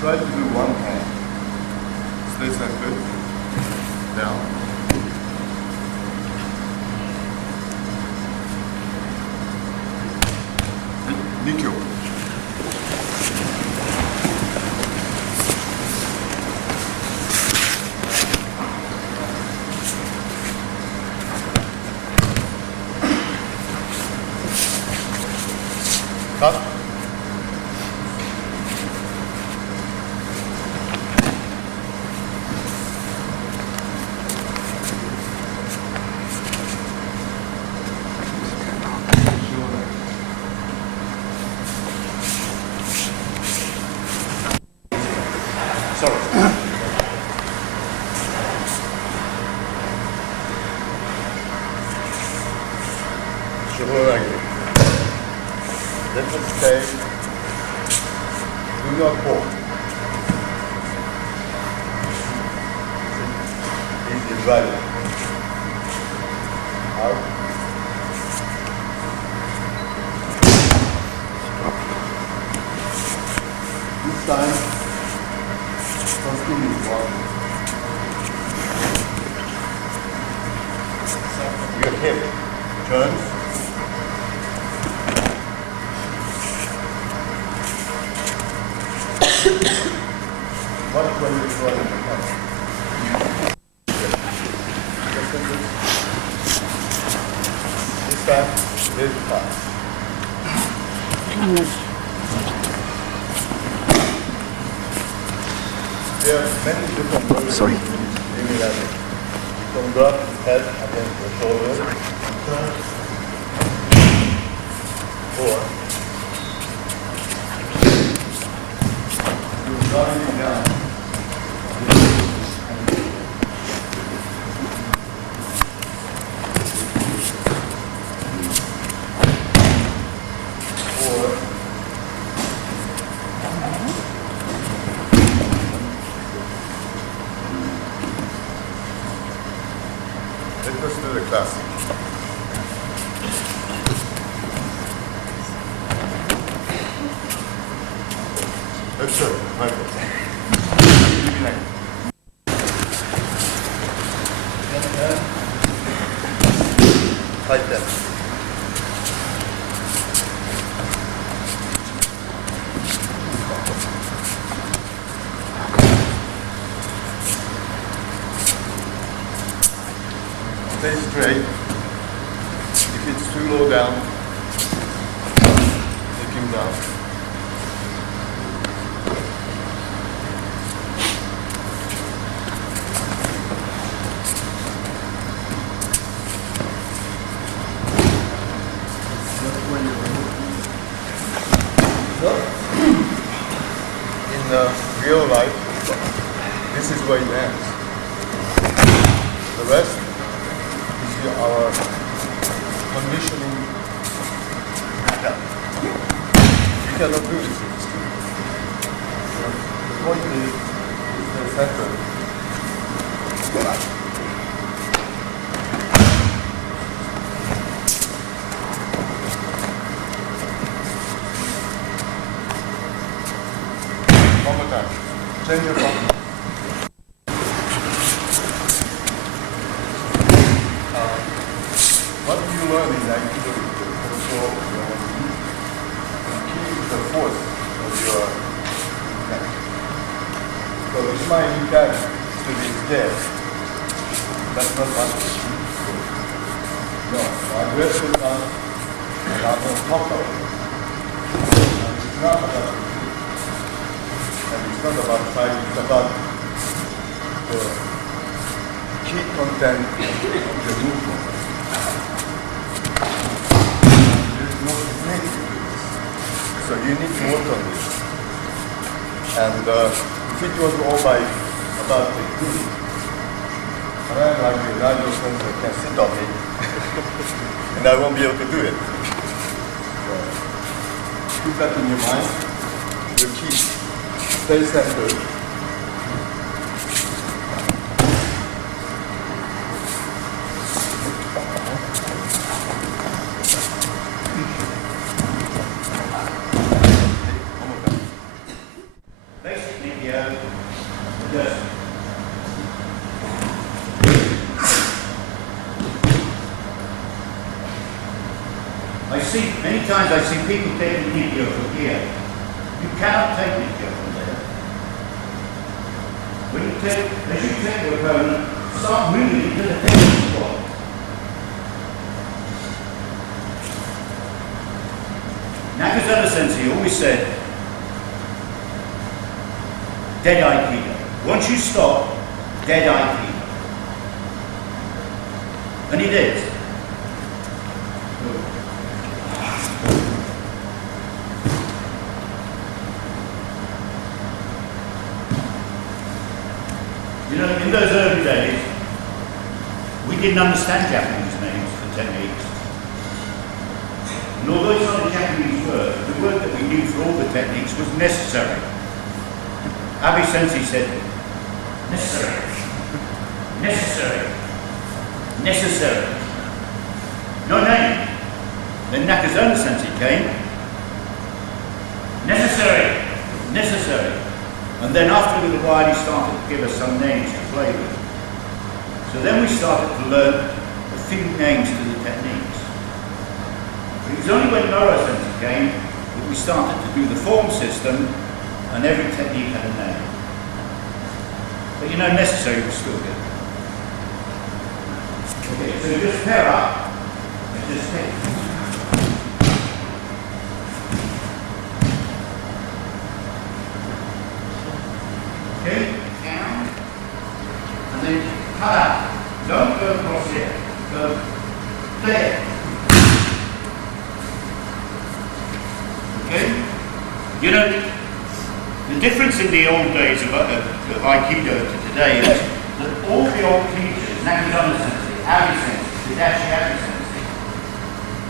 Try to do one hand. Stay centered. Down. Nikyo. Cut. Sorry. Shoulder angle. Let it stay. Do not pull. Easy drive. Out. This time, continue walking. Your hip turns. What when you try to come? This time, very fast. There are many different ways. Sorry. You can drop his head against the shoulder. Turn. Or you're driving down. Let's do the classic. Let's go. Michael. Like that. Stay straight. If it's too low down, take him down. In real life, this is where it ends. The rest our conditioning pattern. We cannot do this. The point is the center. One more time. Change your body. What do you learn in Aikido is to control your key. The key is the force of your neck. So if my intent is to be scared, that's not what it is. No, my aggressive stance is not on top of it. And it's not about it. And it's not about fighting, it's about the key content of the movement. So you need to work on this. And if it was all about technique, and I'm like the radio sensor can sit on me, and I won't be able to do it. So keep that in your mind. Your key. Stay centered. see, many times I see people taking Aikido from here. You cannot take Aikido from there. When you take, as you take your opponent, start moving into the technique spot. Nakazono Sensei always said, dead Aikido. Once you stop, dead Aikido. And he did. You know, in those early days, we didn't understand Japanese names for techniques. And although it's not a Japanese word, the word that we knew for all the techniques was necessary. Abe Sensei said, necessary, necessary, necessary. No name. Then Nakazone Sensei came, necessary, necessary. And then after a little while he started to give us some names to play with. So then we started to learn a few names to the techniques. It was only when Noro Sensei came that we started to do the form system and every technique had a name. But you know, necessary was still good. Okay, so just pair up and just hit. Okay, down, and then cut out. Don't go across here. Go there. Okay? You know, the difference in the old days of Aikido to today is that all the old teachers, Nakazone Sensei, Abe Sensei, Hidashi Abe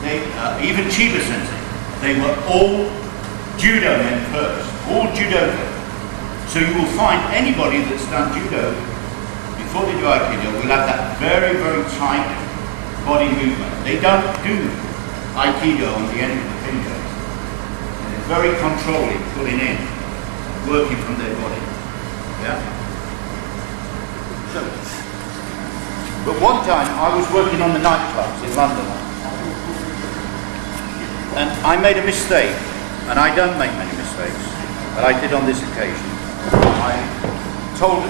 Sensei, even Chiba Sensei, they were all judo men first, all judoka. So you will find anybody that's done judo before they do Aikido will have that very, very tight body movement. They don't do Aikido on the end of the finger. They're very controlling, pulling in, working from their body. Yeah? So, but one time I was working on the nightclubs in London and I made a mistake, and I don't make many mistakes, but I did on this occasion. I told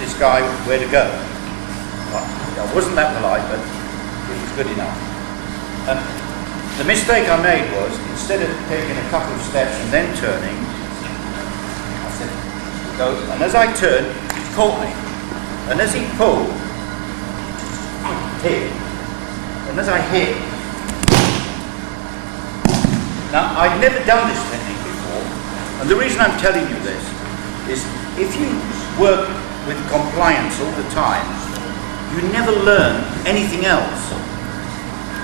this guy where to go. I wasn't that polite, but it was good enough. And the mistake I made was, instead of taking a couple of steps and then turning, I said, go. And as I turned, he caught me. And as he pulled, I hit. And as I hit, now I'd never done this technique before, and the reason I'm telling you this is if you work with compliance all the time, you never learn anything else.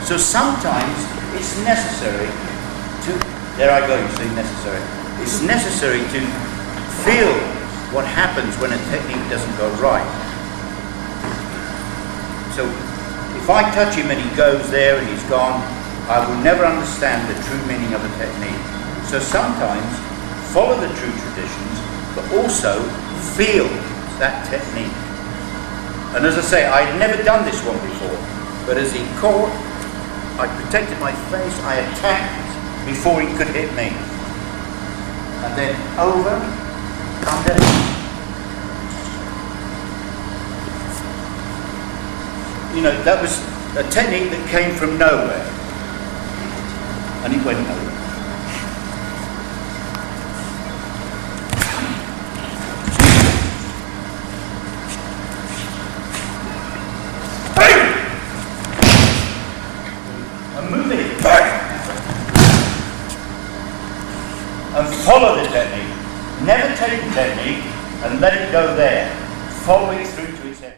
So sometimes it's necessary to, there I go, you see, necessary. It's necessary to feel what happens when a technique doesn't go right. So if I touch him and he goes there and he's gone, I will never understand the true meaning of a technique. So sometimes follow the true traditions, but also feel that technique. And as I say, I had never done this one before, but as he caught, I protected my face, I attacked before he could hit me. And then over, under. You know, that was a technique that came from nowhere. And it went nowhere. And follow the technique. Never take the technique and let it go there. Follow it through to its end.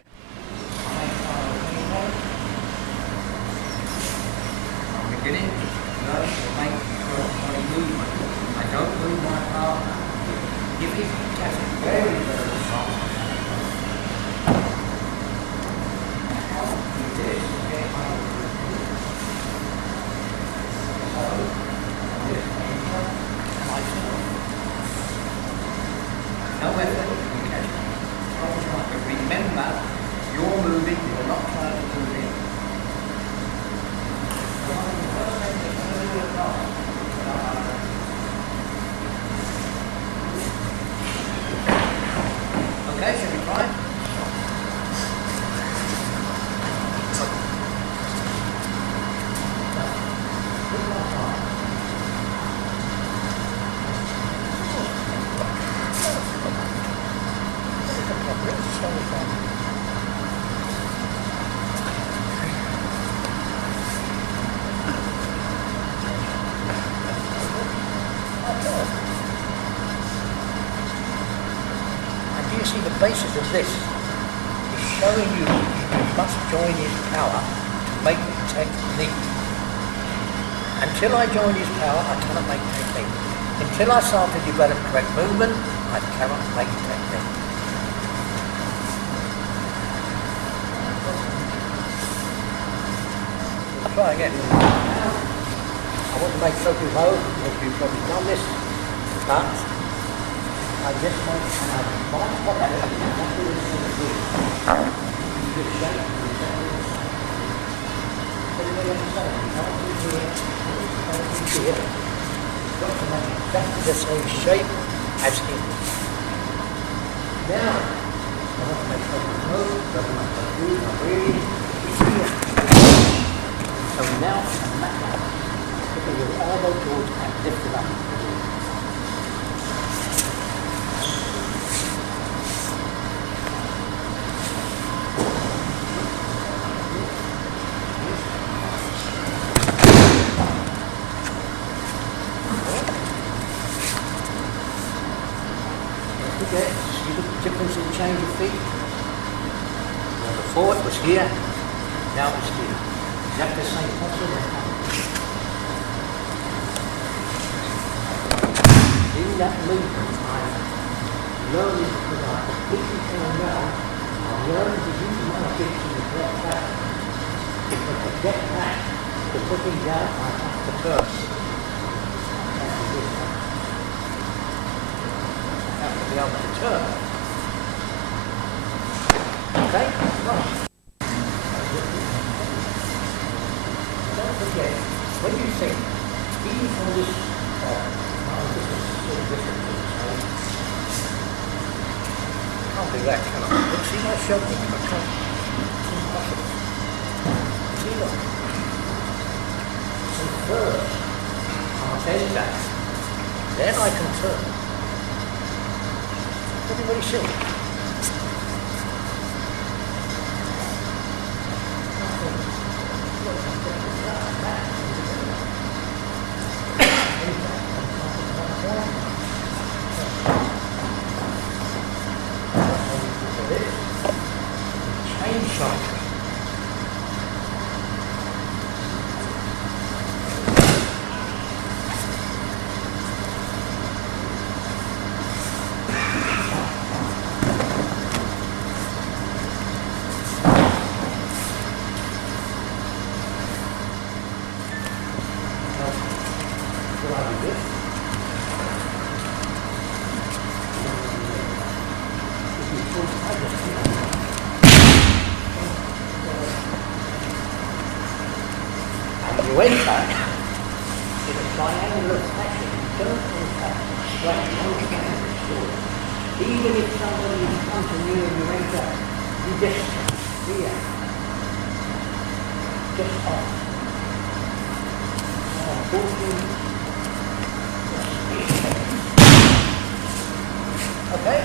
Beginning, make basis of this is showing you must join his power to make technique. Until I join his power, I cannot make technique. Until I start to develop correct movement, I cannot make technique. Let's try again. Now, I want to make Soku Ho, as you've probably done this, but I just want to have my pocket, and that's what it's going to do. You just shake, you shake it. Everybody understand? You can't do here, you can't do here. You've got to make exactly the same shape as him. Now, I want to make Soku Ho, doesn't make Soku, not really, it's here. So now I can back up. Put your elbow towards and lift it up. Okay, see the difference in change of feet? Well, before it was here, now it's here. Exactly the same posture. In that movement, I'm learning because I completely turn around. I'm learning to use my hips in the correct fashion. But to get back to putting down, I have to turn. I have to be able to turn. Okay? Right. Don't forget, when you think, even on this can't do that, can I? Look, see my shoulder? I can't. It's impossible. See what? So first, I'll bend that. Then I can turn. Everybody see? You enter in a triangular fashion, you don't enter straight on the sword. Even if somebody is coming to you and you enter, you just here, just off. Okay?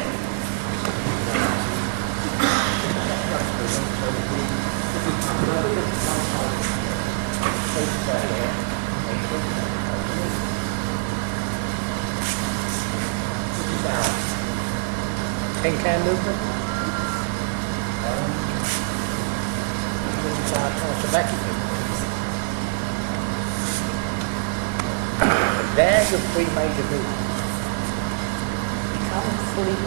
Tin can movement. There's the three major movements. Become fully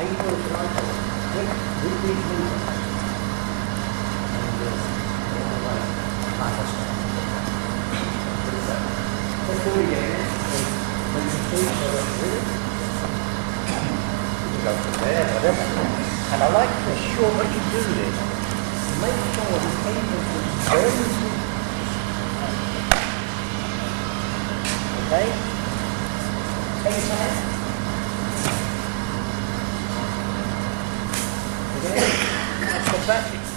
able to with these movements. Before we get in, when you see go from there, whatever. And I like to assure when you do this, make sure the able to turn. Okay? Take your time. Okay? That's the practice.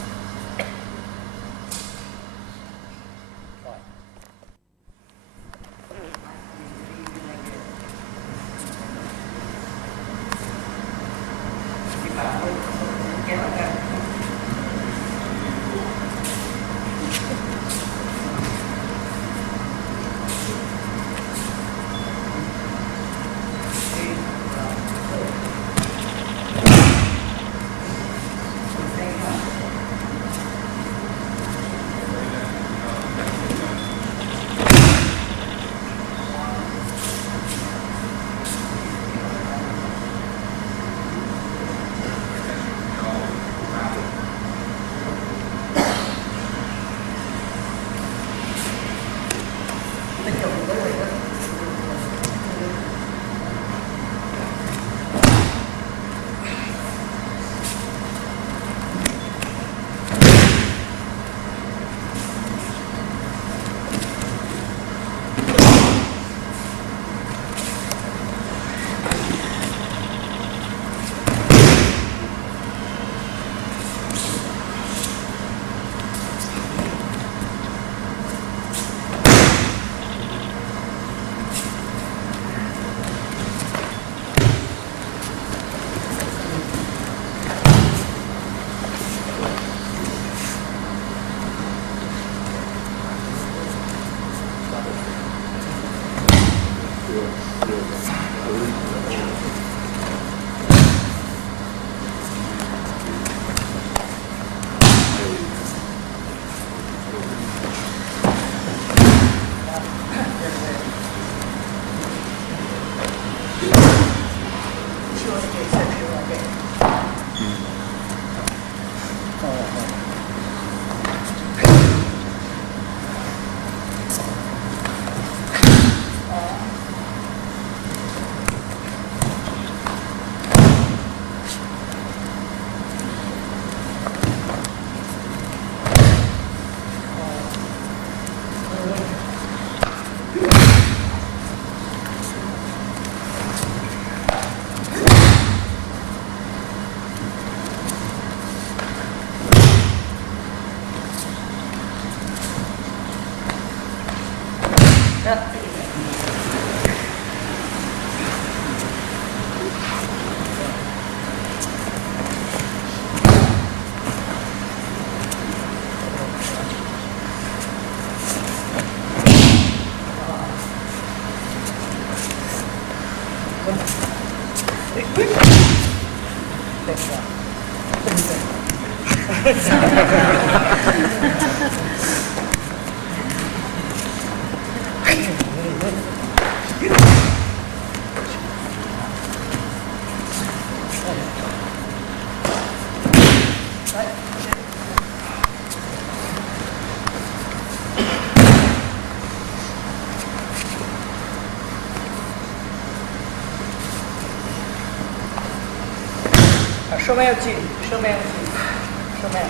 手没有紧，手没有紧，手没有。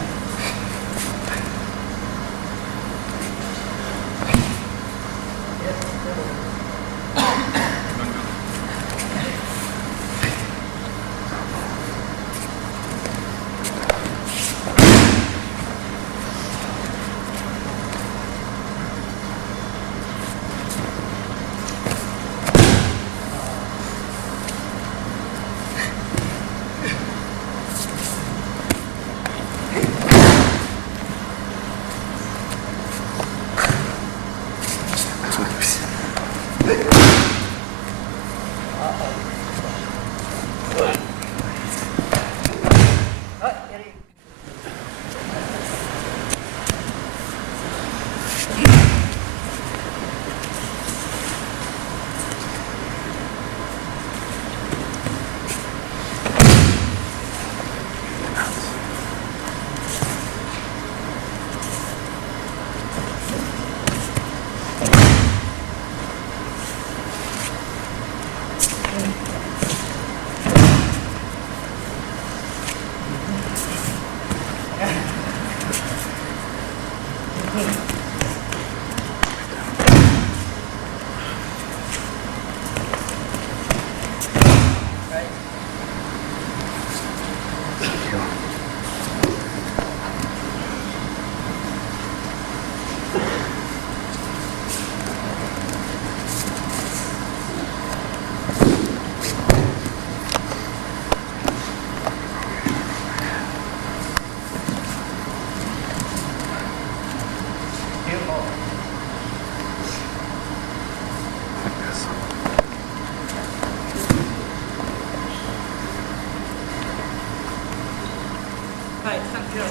はい、サンキュー。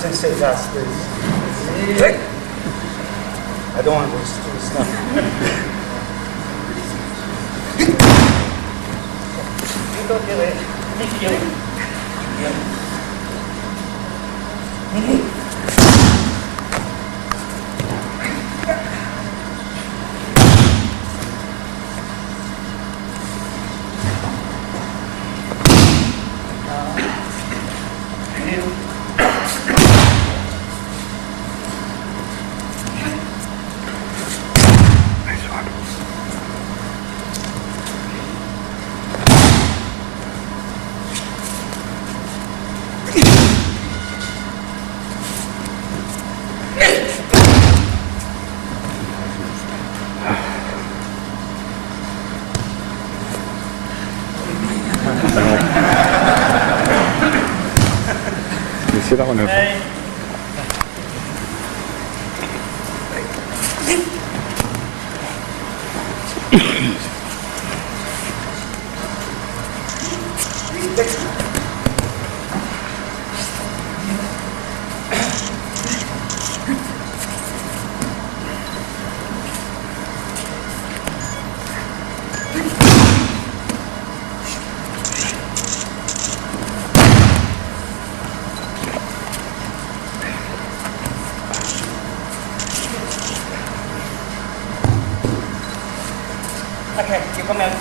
sensei does, please. I don't want this to stop. You don't do it. Thank you. You see that one over? Okay, you come out.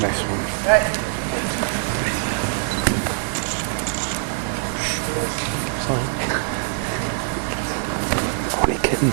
Nice one. Sorry. Holy kitten.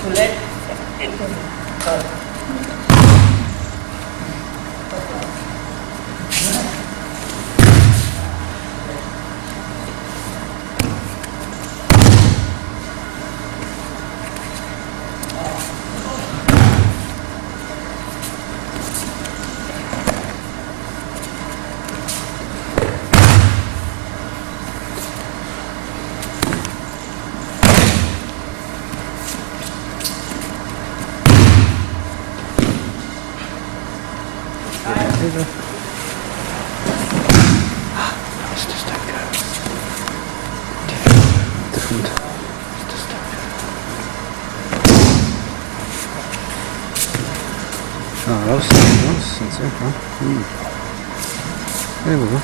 To let Mr. Stokoe. Different. Mr. Stokoe. Oh, that's okay. There we go.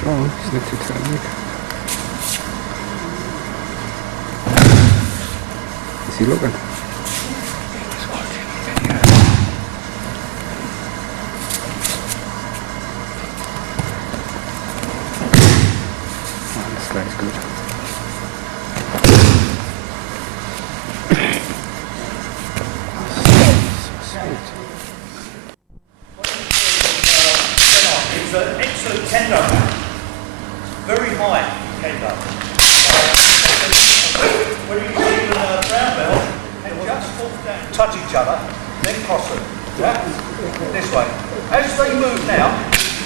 Draw, he's not too technique. Is he looking? He's watching video. Oh, this guy's good. It's an excellent tender. Very high tender. When you see the brown belt, and just fall down, touch each other, then cross them. Yeah? This way. As they move now,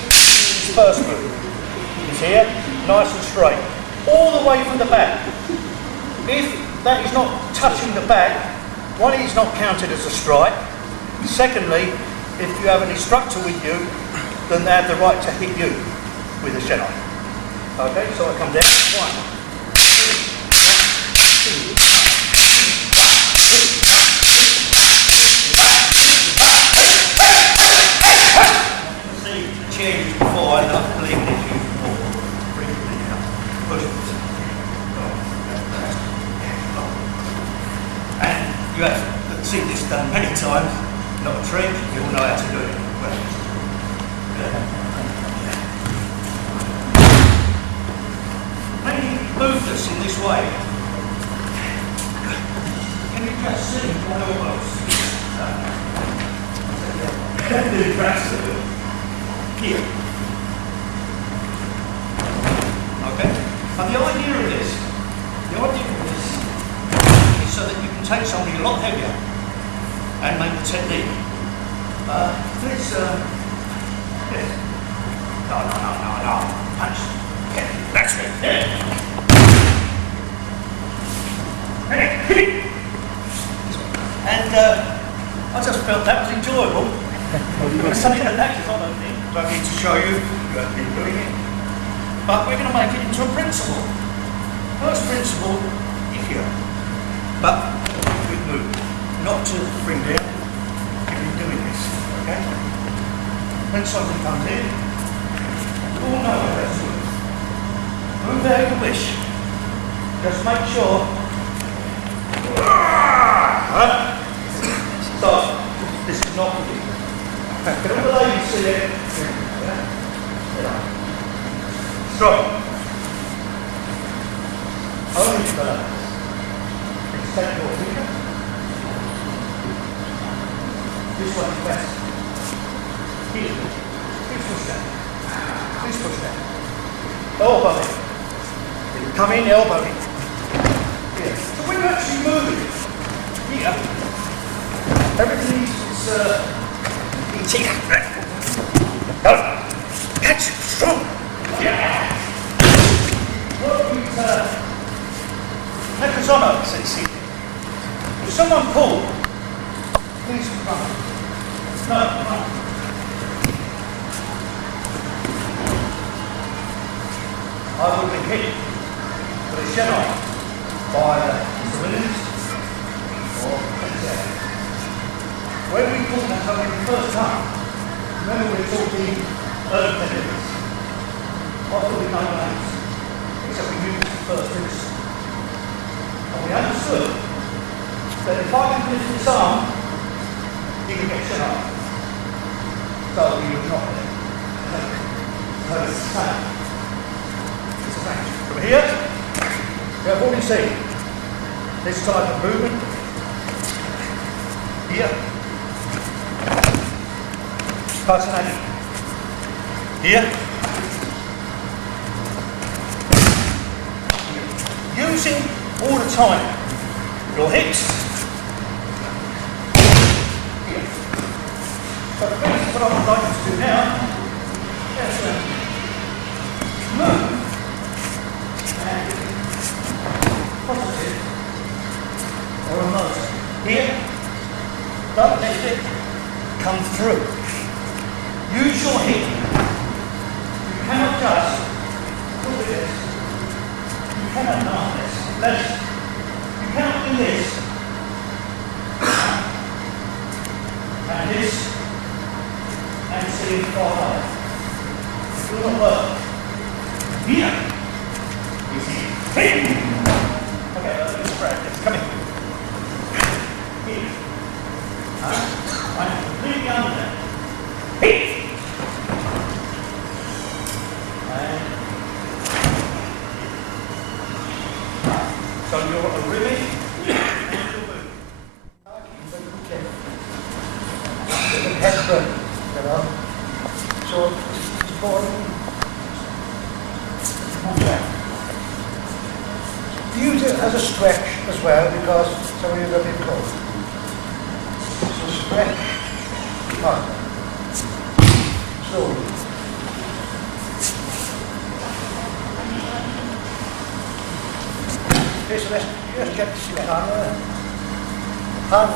this first move is here, nice and straight, all the way from the back. If that is not touching the back, one, it's not counted as a strike. Secondly, if you have an instructor with you, then they have the right to hit you with a Shenai. Okay, so I come down. 1, 2, 1, 2, 1. Change before I don't believe it is used more frequently now. And you have seen this done many times, not a trick, you all know how to do it. When you move this in this way, can you just see my elbows? Here. Okay? And the idea of this is so that you can take something a lot heavier and make the technique. This, yes. No. Punch. Okay, that's it. There. And I just felt that was enjoyable. Something like that is on a thing. I don't need to show you. You have been doing it. But we're going to make it into a principle. First principle is here. But with move. Not to bring down. You've been doing this. Okay? When something comes in, you all know how to move. Move there if you wish. Just make sure. So, this is not for you. Can all the ladies see it? Strong. Only for that. Extend your finger. This one is best. Here. Please push down. Please push down. Elbow in. If you come in, elbow in. Here. So when you're actually moving, here, everything is easy. Go. Catch. Strong. Yeah. Work with Nakazono, says he. If someone called, please run. No, run. I would have been hit with a Shenai by the civilians or Princess. When we called Nakazone the first time, remember we were talking early techniques. I thought we know names, except we used the first instance. And we understood that if I could lift this arm, he could get Shenai. So we would not let him. So it's the same. It's the same. From here, we have already seen this type of movement. Here. Personally. Here. Using all the time your hips. Here. So the first what I would like you to do now is move and positive or a nose. Here. Don't let it come through. Use your hip. You cannot just look at this. You cannot numb this. You cannot do this. And this. And see it far away. It will not work. Here. You see. Okay, let's practice. Come in. Here. I'm completely under there. Hey! So you're a ribbon and you're moving. There's a head burn, you know. So it's important. Use it as a stretch as well because some of you got a bit cold. So stretch. Hard. Slowly. Okay, so let's just get this hand. Hand.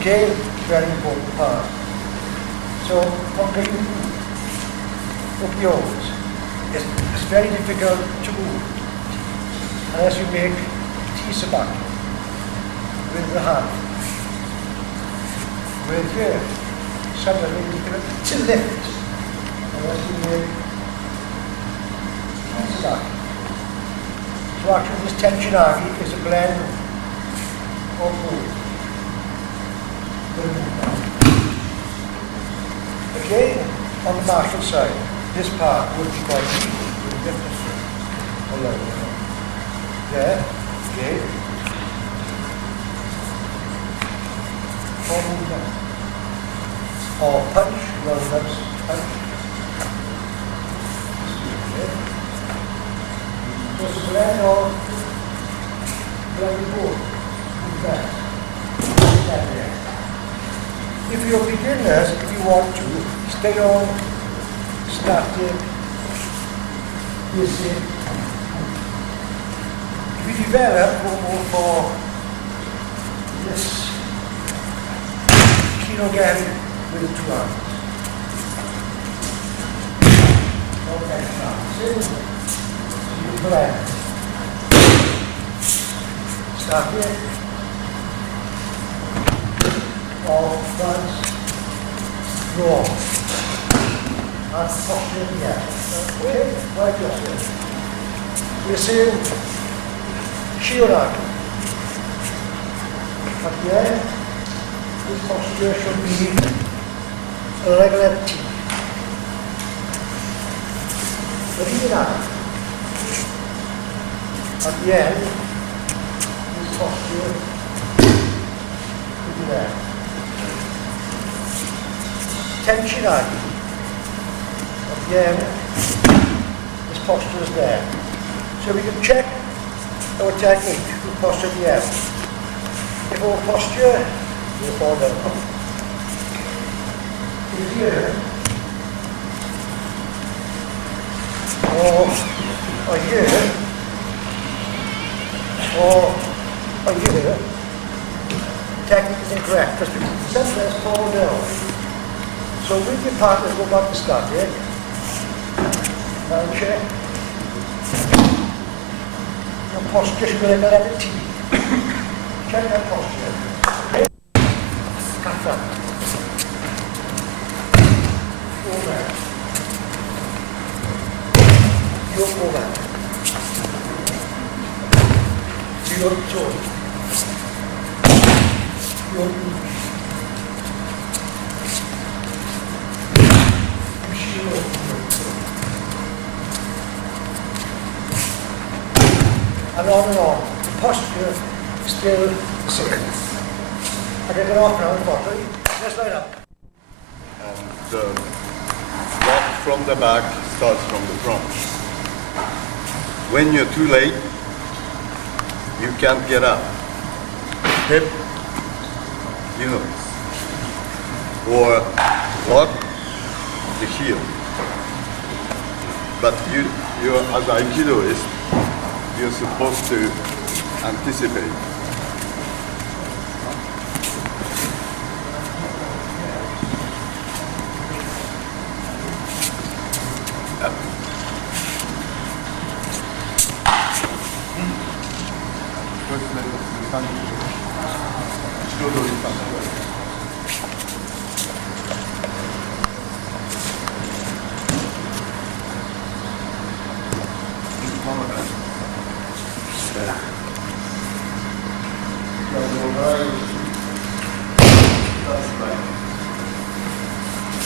Again. very important part. So, on getting up yours, it's very difficult to move unless you make teeth back with the hand. With here, suddenly difficult to lift unless you make teeth back. So actually this tension argi is a blend of both. Again, on the martial side, this part would be quite easy with different alone. There, okay. Or movement. Or punch, roll-ups, punch. Okay. So it's a blend of both. If you're beginners, if you want to, stay on static, basic. If you develop, go more for this kinogami with the 2 arms. Okay, now, you blend. Start here. All fronts, draw. And posture here. Okay, right here. We're seeing Shioraki. At the end, this posture should be a regular T. But here, at the end, this posture should be there. Tension argi. Again, this posture is there. So we can check our technique with posture at the end. If our posture, we'll fall down. If here, or here, or here, technique is incorrect because we sometimes fall down. So with your partners, go back to start, yeah? Now check. Your posture should be like a letter T. Check that posture. Okay? Cut up. Go back. You go back. Your toe. Your knee. And on. The posture is still the same. I can get off now, unfortunately. Just line up. And the walk from the back starts from the front. When you're too late, you can't get up. Hip, or lock the heel. But you as Aikidoist, you're supposed to anticipate.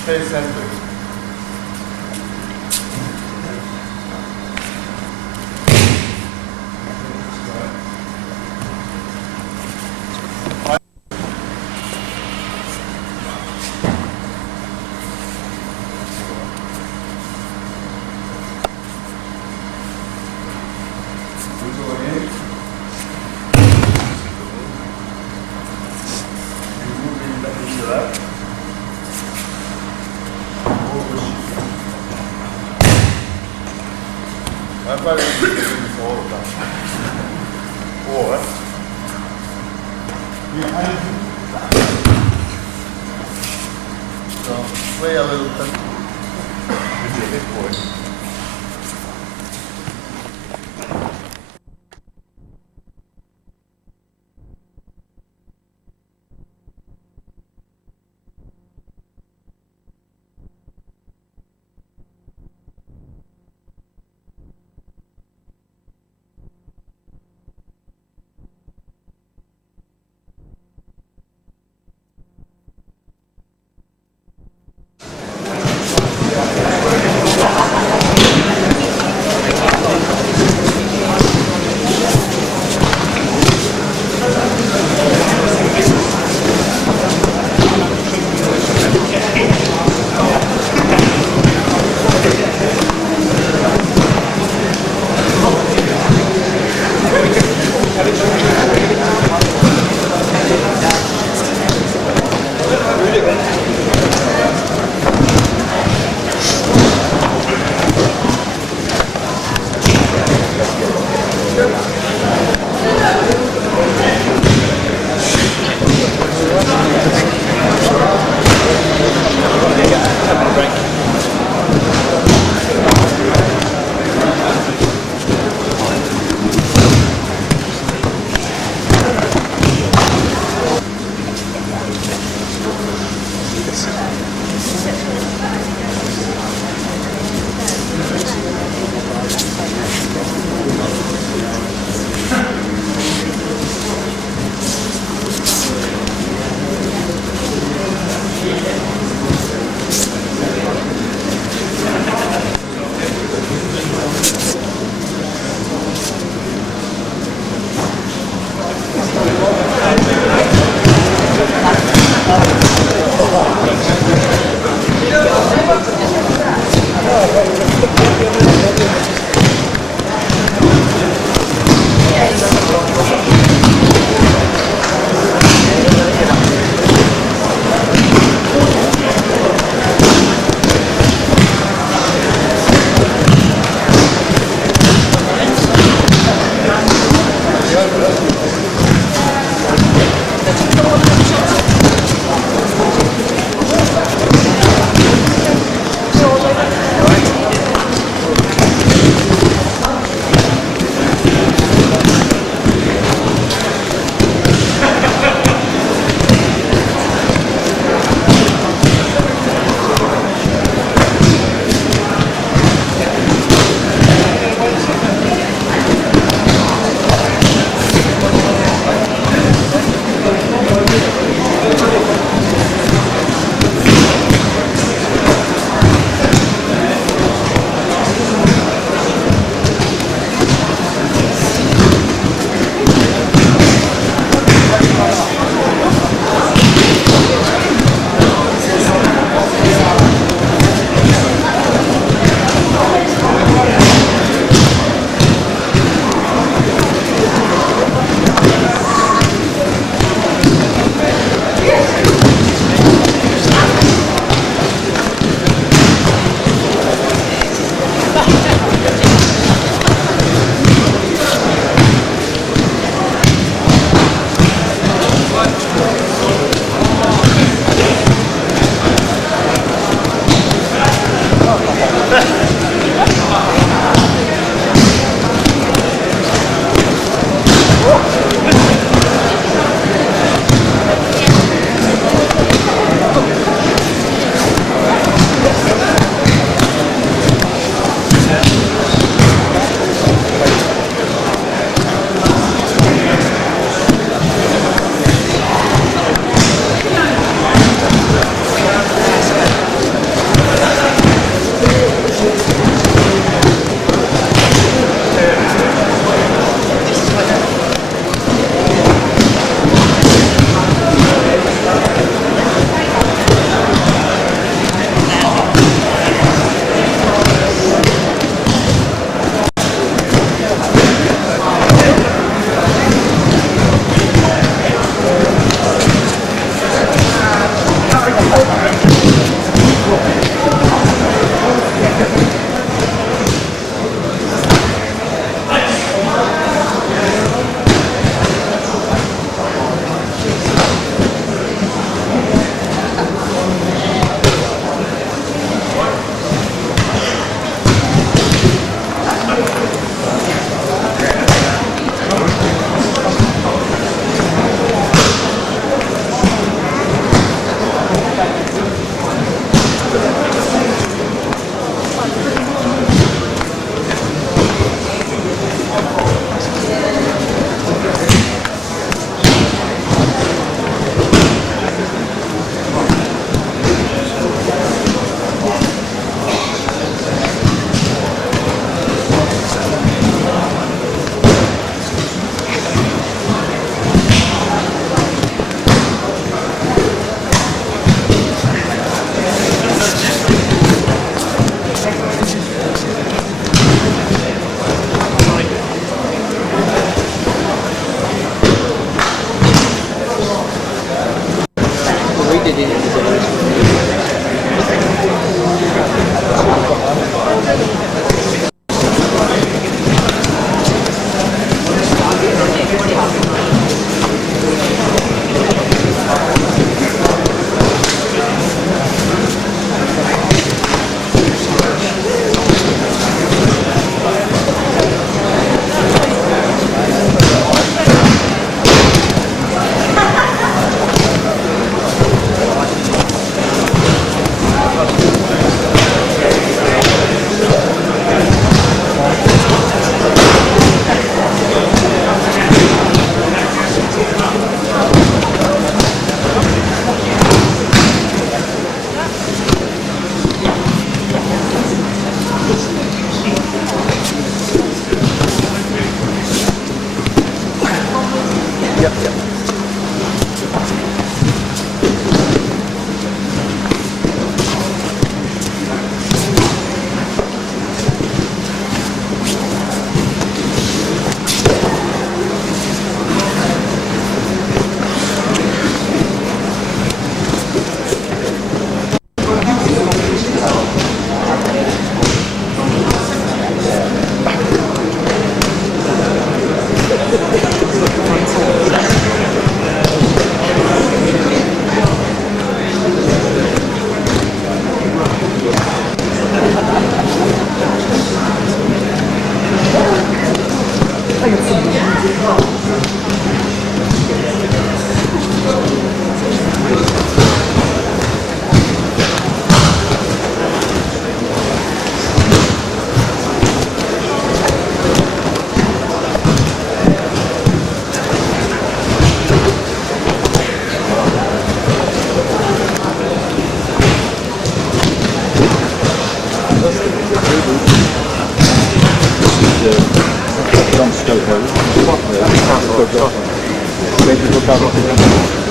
Stay centered. That's why we do this all the time. Or behind you, So sway a little bit. Maybe a bit more. Jon Stokoe.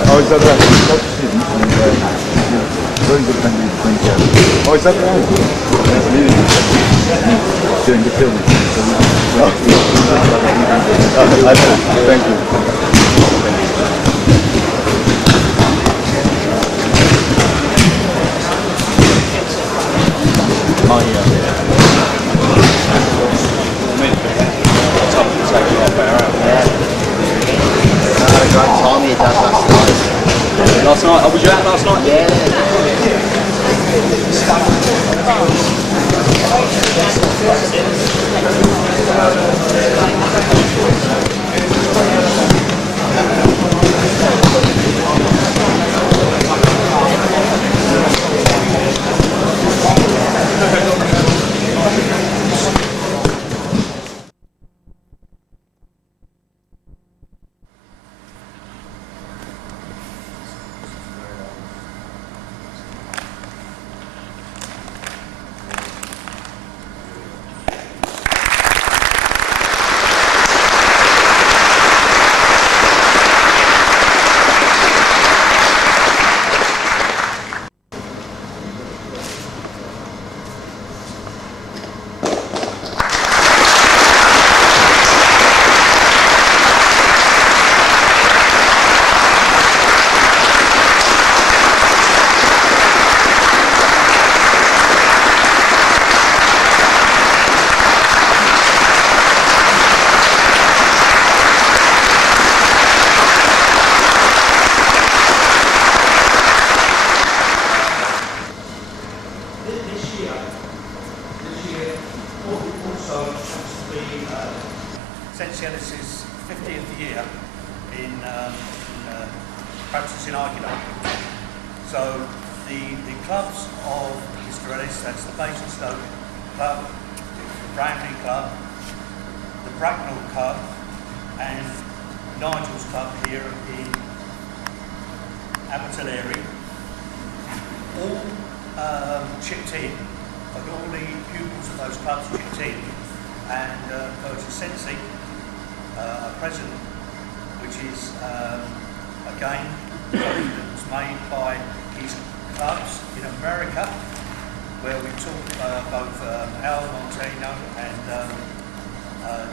Oh, is that right? Very good friend of mine. Oh, is that right? Doing the film. Thank you. Oh, yeah. Last night? Oh, was you out last night? Essentially, this is 50th year in practicing Aikido. So the clubs of Mr. Ellis, that's the Basingstoke Club, the Bramley Club, the Bracknell Club, and Nigel's Club here in Abertillery, all chipped in. Like all the pupils of those clubs chipped in, and Coach Sensei, a present, which is a game that was made by his clubs in America, where we taught both Al Montano and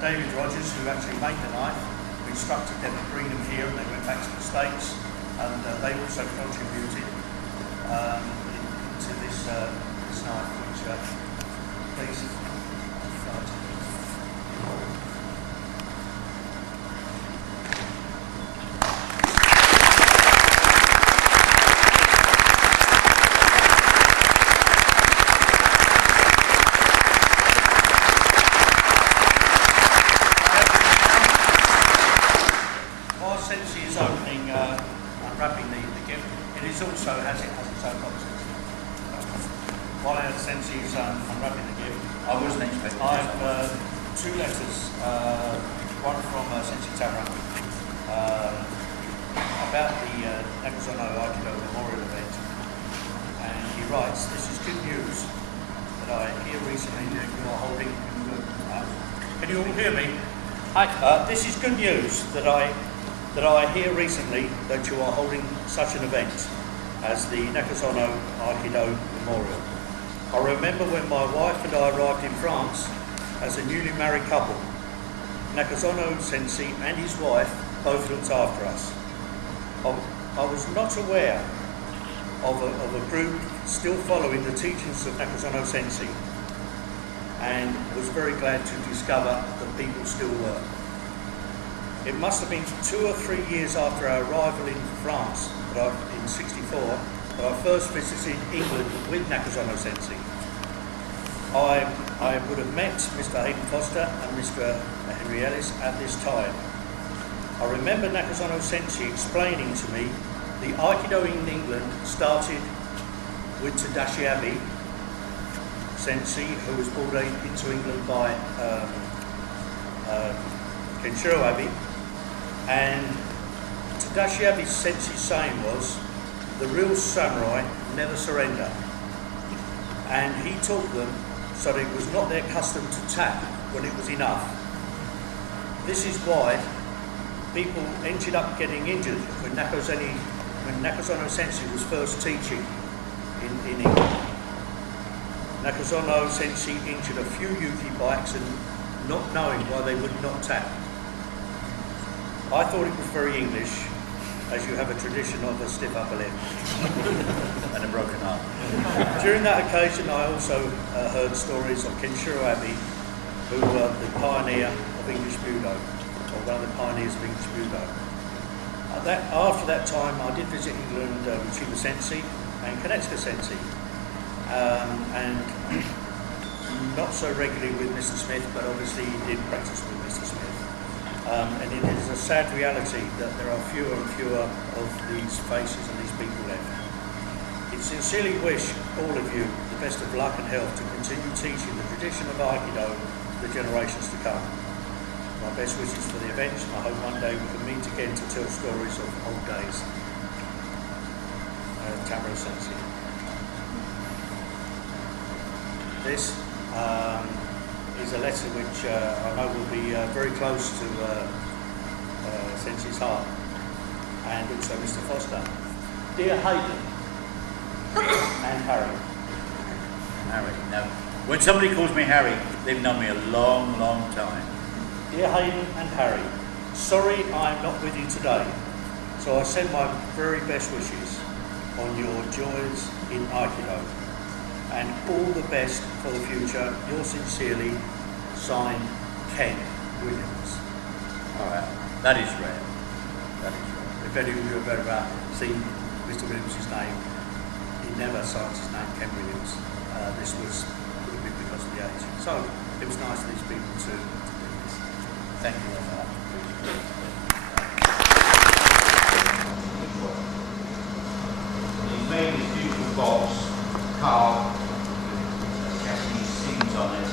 David Rogers, who actually made the knife. We instructed them to bring them here, and they went back to the States, and they also contributed into this knife, which please. Unwrapping the gift. I wasn't expecting I've two letters, one from Sensei Tara about the Nakazono Aikido Memorial Event, and he writes, "This is good news that I hear recently that you are holding." Can you all hear me? Hi. This is good news that I hear recently that you are holding such an event as the Nakazono Aikido Memorial. I remember when my wife and I arrived in France as a newly married couple. Nakazono Sensei and his wife both looked after us. I was not aware of a group still following the teachings of Nakazono Sensei, and was very glad to discover that people still were. It must have been 2 or 3 years after our arrival in France, in '64, that I first visited England with Nakazono Sensei. I would have met Mr. Hayden Foster and Mr. Henry Ellis at this time. I remember Nakazono Sensei explaining to me the Aikido in England started with Tadashi Abe Sensei, who was brought into England by Kenshiro Abe, and Tadashi Abe Sensei's saying was, "The real samurai never surrender," and he taught them so that it was not their custom to tap when it was enough. This is why people ended up getting injured when Nakazono Sensei was first teaching in England. Nakazono Sensei injured a few Yuki by accident, not knowing why they would not tap. I thought it was very English, as you have a tradition of a stiff upper lip and a broken arm. During that occasion, I also heard stories of Kenshiro Abe, who were the pioneer of English Budo, or one of the pioneers of English Budo. After that time, I did visit England with Chiba Sensei and Kanetsuka Sensei, and not so regularly with Mr. Smith, but obviously he did practice with Mr. Smith. And it is a sad reality that there are fewer and fewer of these faces and these people left. I sincerely wish all of you the best of luck and health to continue teaching the tradition of Aikido to the generations to come. My best wishes for the events, and I hope one day we can meet again to tell stories of old days. Tamara Sensei. This is a letter which I know will be very close to Sensei's heart, and also Mr. Foster. Dear Hayden and Harry. Harry, no. When somebody calls me Harry, they've known me a long, long time. Dear Hayden and Harry, sorry I am not with you today, so I send my very best wishes on your joys in Aikido, and all the best for the future. Yours sincerely, signed, Ken Williams. All right, that is rare. That is rare. If any of you have ever seen Mr. Williams' name, he never signs his name Ken Williams. This was could have been because of the age. So it was nice for these people to do this. Thank you very much. He's made this beautiful box, carved, with Japanese scenes on it.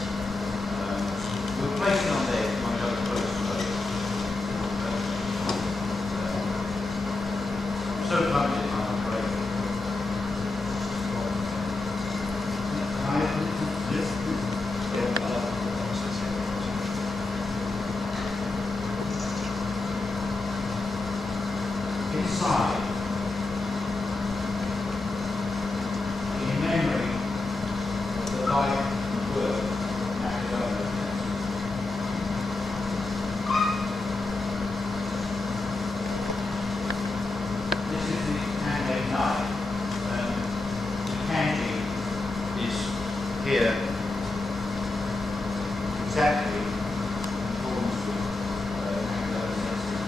We'll place it on there when we go close to it. I'm so glad it, I'm afraid. Inside, in memory exactly in accordance with Nakazono sensei.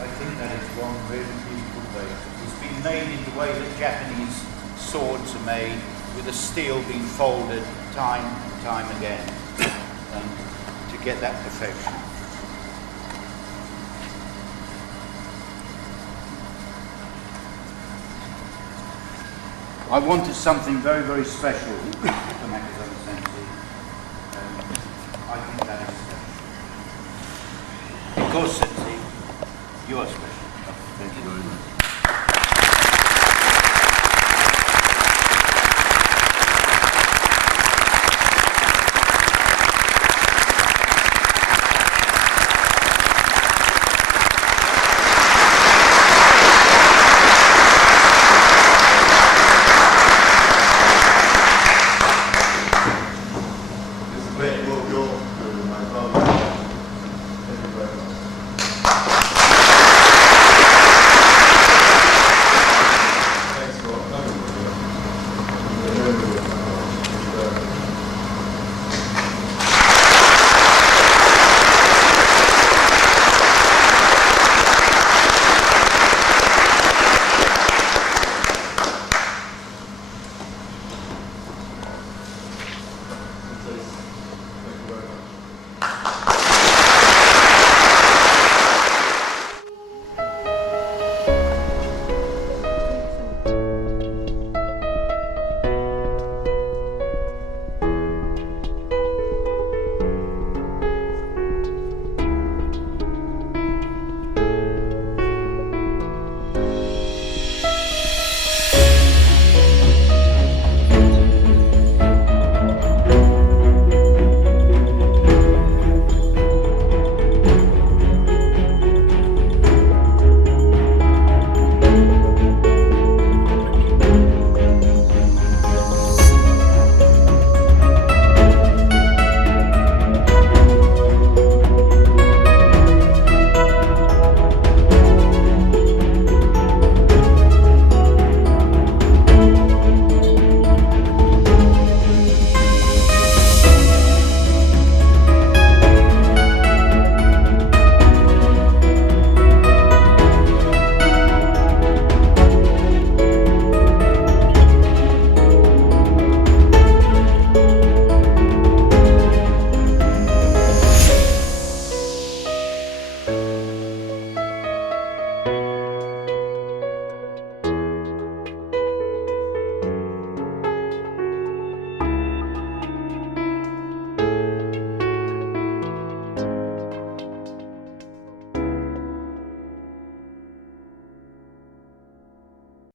I think that is one really beautiful blade. It's been made in the way that Japanese swords are made, with the steel being folded time and time again, to get that perfection. I wanted something very, very special for Nakazone Sensei. I think that is special. Of course, Sensei, you are special. Thank you very much.